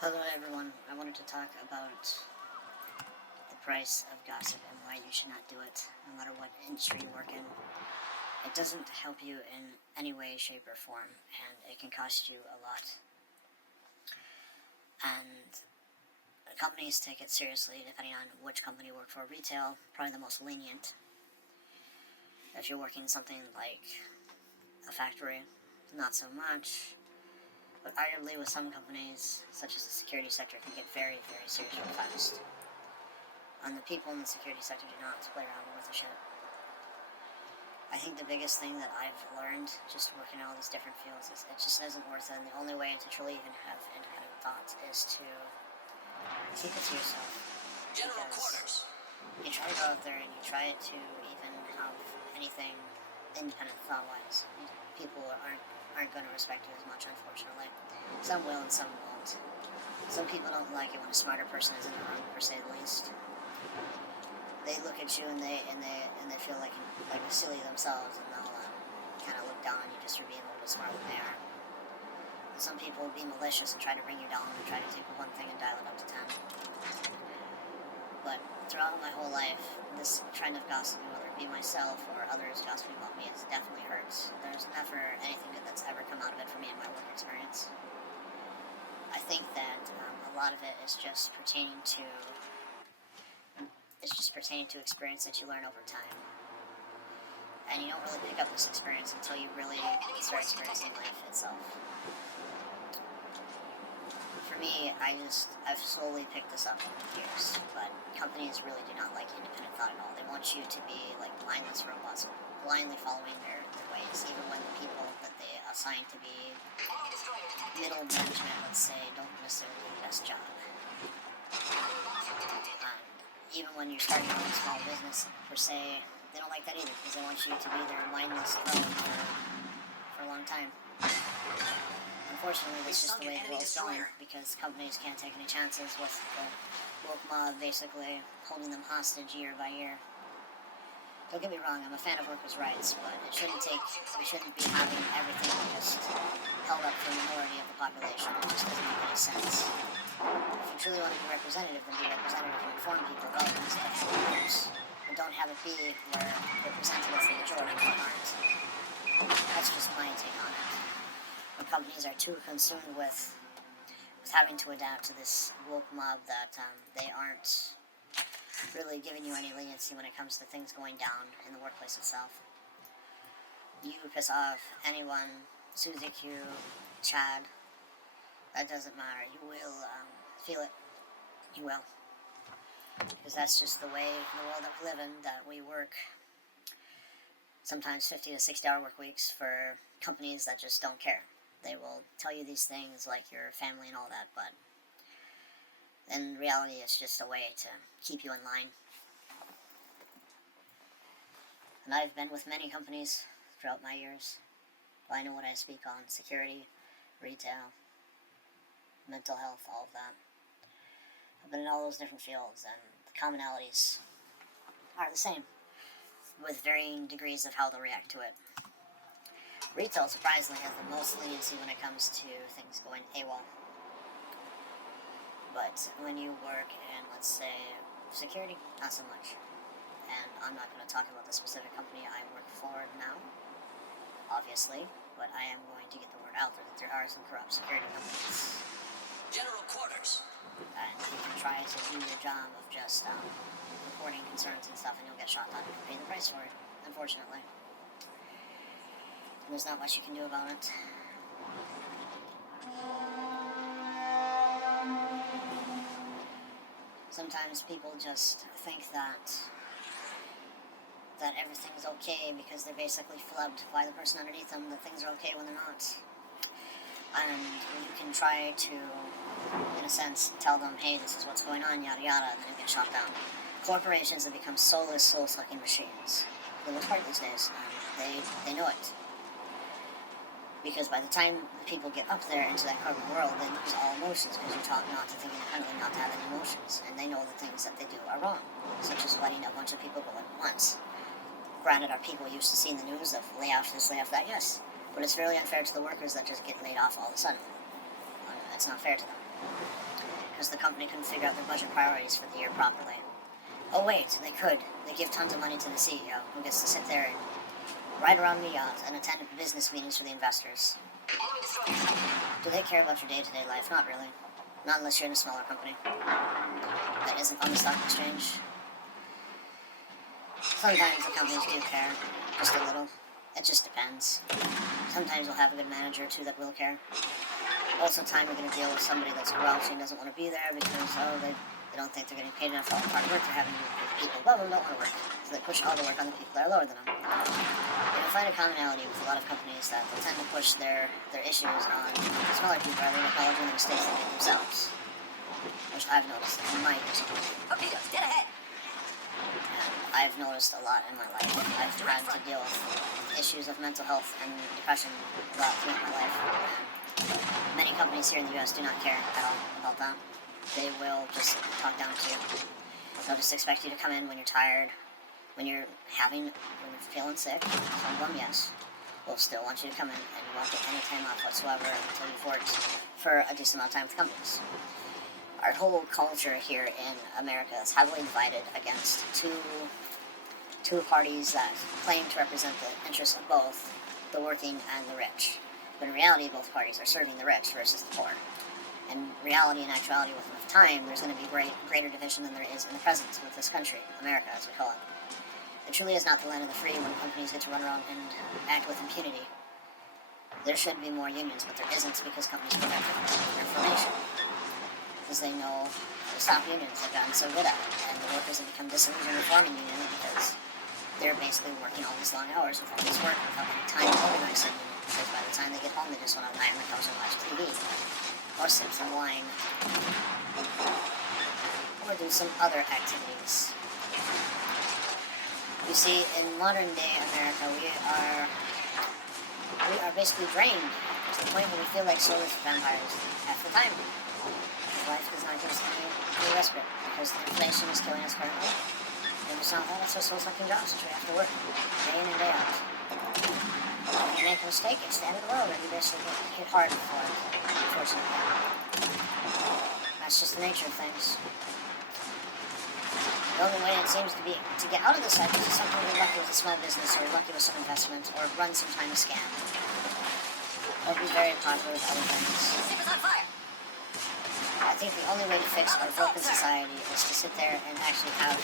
Hello everyone, I wanted to talk about the price of gossip and why you should not do it, no matter what industry you work in. It doesn't help you in any way, shape, or form, and it can cost you a lot. And companies take it seriously depending on which company you work for. Retail, probably the most lenient. If you're working something like a factory, not so much. But arguably with some companies, such as the security sector, can get very, very serious real fast. And the people in the security sector do not play around with the shit. I think the biggest thing that I've learned just working in all these different fields is it just isn't worth it, and the only way to truly even have independent thoughts is to keep it to yourself. General Because quarters. you try to go out there and you try to even have anything independent thought-wise, people aren't going to respect you as much, unfortunately. Some will and some won't. Some people don't like it when a smarter person is in the room, per se, at least. They look at you and they feel like silly themselves, and they'll kind of look down on you just for being a little bit smarter than they are. And some people will be malicious and try to bring you down and try to take one thing and dial it up to 10. But throughout my whole life, this trend of gossiping, whether it be myself or others gossiping about me, has definitely hurt. There's never anything good that's ever come out of it for me in my work experience. I think that a lot of it is just pertaining to experience that you learn over time. And you don't really pick up this experience until you really start experiencing life itself. For me, I've slowly picked this up over the years, but companies really do not like independent thought at all. They want you to be like mindless robots, blindly following their ways, even when the people that they assign to be middle management, let's say, don't necessarily do the best job. Even when you're starting your own small business, per se, they don't like that either, because they want you to be their mindless drone for a long time. Unfortunately, that's just the way the world's going, because companies can't take any chances with the woke mob basically holding them hostage year by year. Don't get me wrong, I'm a fan of workers' rights, but we shouldn't be having everything just held up for the minority of the population. It just doesn't make any sense. If you truly want to be representative, then be representative and inform people about these things. But don't have it be where they're presented as the majority but aren't. That's just my take on it. When companies are too consumed with having to adapt to this woke mob that they aren't really giving you any leniency when it comes to things going down in the workplace itself. You piss off anyone, Susie Q, Chad, that doesn't matter. You will feel it. You will. Because that's just the way, the world that we live in, that we work sometimes 50 to 60 hour work weeks for companies that just don't care. They will tell you these things like your family and all that, but in reality it's just a way to keep you in line. And I've been with many companies throughout my years. I know what I speak on: security, retail, mental health, all of that. I've been in all those different fields, and the commonalities are the same, with varying degrees of how they'll react to it. Retail, surprisingly, has the most leniency when it comes to things going AWOL. But when you work in, let's say, security, not so much. And I'm not going to talk about the specific company I work for now, obviously, but I am going to get the word out there that there are some corrupt security companies. General quarters. And you can try to do your job of just reporting concerns and stuff, and you'll get shot at and pay the price for it, unfortunately. And there's not much you can do about it. Sometimes people just think that everything's okay because they're basically flubbed by the person underneath them, that things are okay when they're not. And you can try to, in a sense, tell them, hey, this is what's going on, yada yada, and then you get shot down. Corporations have become soulless, soul-sucking machines. For the most part these days, they know it. Because by the time people get up there into that corporate world, they lose all emotions, because you're taught not to think independently, not to have any emotions, and they know the things that they do are wrong, such as letting a bunch of people go at once. Granted, are people used to seeing the news of layoff this, layoff that? Yes. But it's fairly unfair to the workers that just get laid off all of a sudden. that's not fair to them. Because the company couldn't figure out their budget priorities for the year properly. Oh wait, they could. They give tons of money to the CEO, who gets to sit there and ride around in a yacht and attend business meetings for the investors. Enemy destroyed. Do they care about your day-to-day life? Not really. Not unless you're in a smaller company that isn't on the stock exchange. Sometimes the companies do care, just a little. It just depends. Sometimes we'll have a good manager or two that will care. Most of the time, you're going to deal with somebody that's grouchy and doesn't want to be there because, they don't think they're getting paid enough for all the hard work they're having to do with people above them don't want to work. So they push all the work on the people that are lower than them. And you'll find a commonality with a lot of companies that they'll tend to push their issues on smaller people rather than acknowledging the mistakes they made themselves. Which I've noticed in my years. Torpedoes, dead ahead. And I've noticed a lot in my life. I've had to deal with issues of mental health and depression a lot throughout my life. And many companies here in the US do not care at all about that. They will just talk down to you. They'll just expect you to come in when you're tired, when you're feeling sick. Some of them, yes, will still want you to come in and you won't get any time off whatsoever until you've worked for a decent amount of time with companies. Our whole culture here in America is heavily divided against two parties that claim to represent the interests of both the working and the rich. But in reality, both parties are serving the rich versus the poor. In reality and actuality, with enough time, there's going to be greater division than there is in the present with this country, America, as we call it. It truly is not the land of the free when companies get to run around and act with impunity. There should be more unions, but there isn't because companies protect their information. Because they know how to stop unions. They've gotten so good at it. And the workers have become disillusioned with forming unions because they're basically working all these long hours with all this work without any time to organize their union. Because by the time they get home, they just want to lie on the couch and watch TV. Or sip some wine. Or do some other activities. You see, in modern day America, we are basically drained to the point where we feel like soulless vampires half the time. Life does not give us any respite because the inflation is killing us currently. And it's not that's our soul-sucking jobs which we have to work day in and day out. If you make a mistake, it's the end of the world and you basically get hit hard for it, unfortunately. That's just the nature of things. The only way it seems to be to get out of this cycle is something you're lucky with a small business or you're lucky with some investment or run some kind of scam. Or be very popular with other things. Ship is on fire. I think the only way to fix our broken society is to sit there and actually have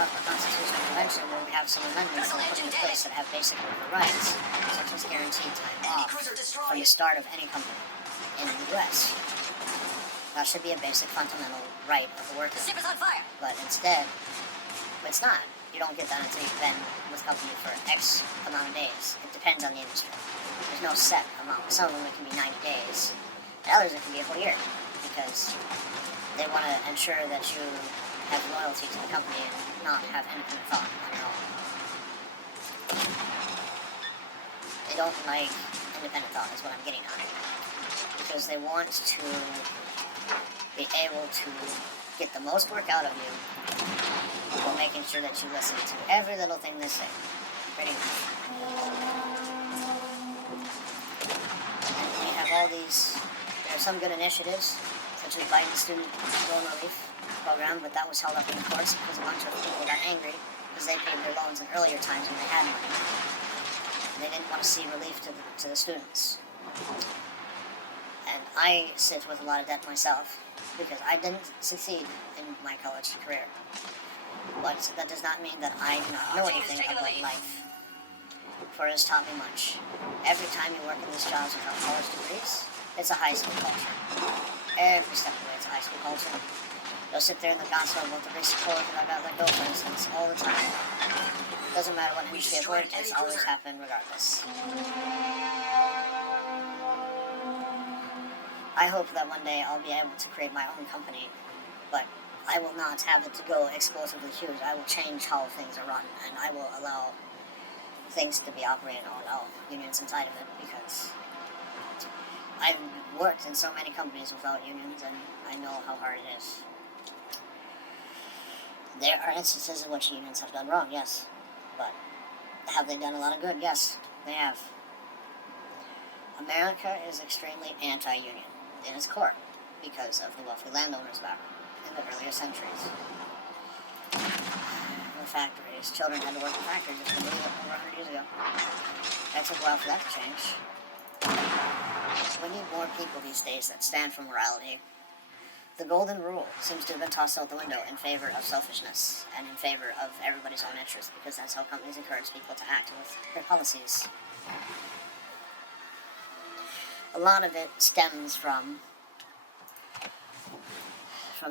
a constitutional convention where we have some amendments that are put into place that have basic worker rights, such as guaranteed time off from the start of any company in the U.S. That should be a basic fundamental right of the worker. The ship is on fire. But instead, it's not. You don't get that until you've been with company for X amount of days. It depends on the industry. There's no set amount. Some of them it can be 90 days. And others it can be a whole year. Because they want to ensure that you have loyalty to the company and not have independent thought on your own. They don't like independent thought is what I'm getting at. Because they want to be able to get the most work out of you while making sure that you listen to every little thing they say. Pretty much. And we have all these, there are some good initiatives, such as Biden's student loan relief program, but that was held up in the courts because a bunch of people got angry because they paid their loans in earlier times when they had money. And they didn't want to see relief to the students. And I sit with a lot of debt myself because I didn't succeed in my college career. But that does not mean that I do not know anything about life. For it has taught me much. Every time you work in these jobs without college degrees, it's a high school culture. Every step of the way, it's a high school culture. You'll sit there in the gospel about the basic code that I got let go, for instance, all the time. Doesn't matter what industry I've worked, it's always happened regardless. I hope that one day I'll be able to create my own company, but I will not have it to go explosively huge. I will change how things are run, and I will allow things to be operated on all unions inside of it, because I've worked in so many companies without unions, and I know how hard it is. There are instances in which unions have done wrong, yes, but have they done a lot of good? Yes, they have. America is extremely anti-union in its core because of the wealthy landowners back in the earlier centuries. The factories, children had to work in factories, if you believe it, over 100 years ago. That took a while for that to change. We need more people these days that stand for morality. The golden rule seems to have been tossed out the window in favor of selfishness and in favor of everybody's own interest, because that's how companies encourage people to act with their policies. A lot of it stems from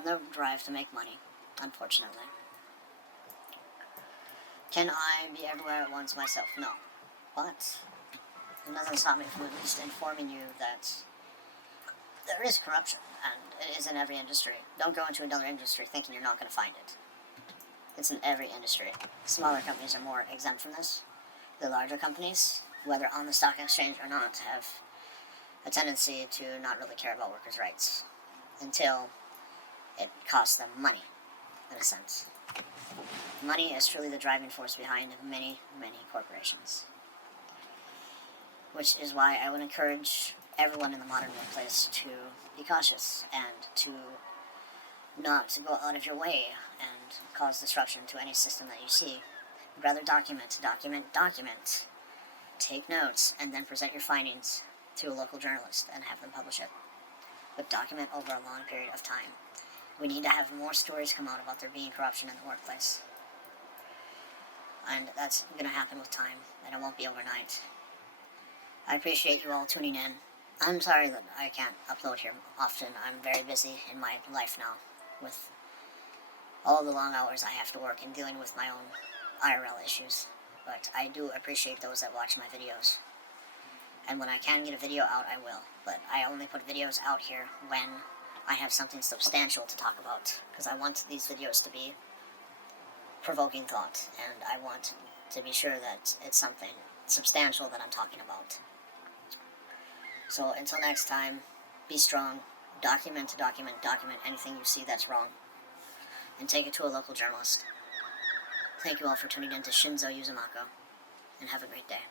the drive to make money, unfortunately. Can I be everywhere at once myself? No. But it doesn't stop me from at least informing you that there is corruption, and it is in every industry. Don't go into another industry thinking you're not going to find it. It's in every industry. Smaller companies are more exempt from this. The larger companies, whether on the stock exchange or not, have a tendency to not really care about workers' rights until it costs them money, in a sense. Money is truly the driving force behind many, many corporations. Which is why I would encourage everyone in the modern workplace to be cautious and to not go out of your way and cause disruption to any system that you see. Rather document. Take notes, and then present your findings to a local journalist and have them publish it. But document over a long period of time. We need to have more stories come out about there being corruption in the workplace. And that's going to happen with time, and it won't be overnight. I appreciate you all tuning in. I'm sorry that I can't upload here often. I'm very busy in my life now with all the long hours I have to work in dealing with my own IRL issues. But I do appreciate those that watch my videos. And when I can get a video out, I will. But I only put videos out here when I have something substantial to talk about, because I want these videos to be provoking thought, and I want to be sure that it's something substantial that I'm talking about. So until next time, be strong, document anything you see that's wrong, and take it to a local journalist. Thank you all for tuning in to Shinzo Uzumaki, and have a great day.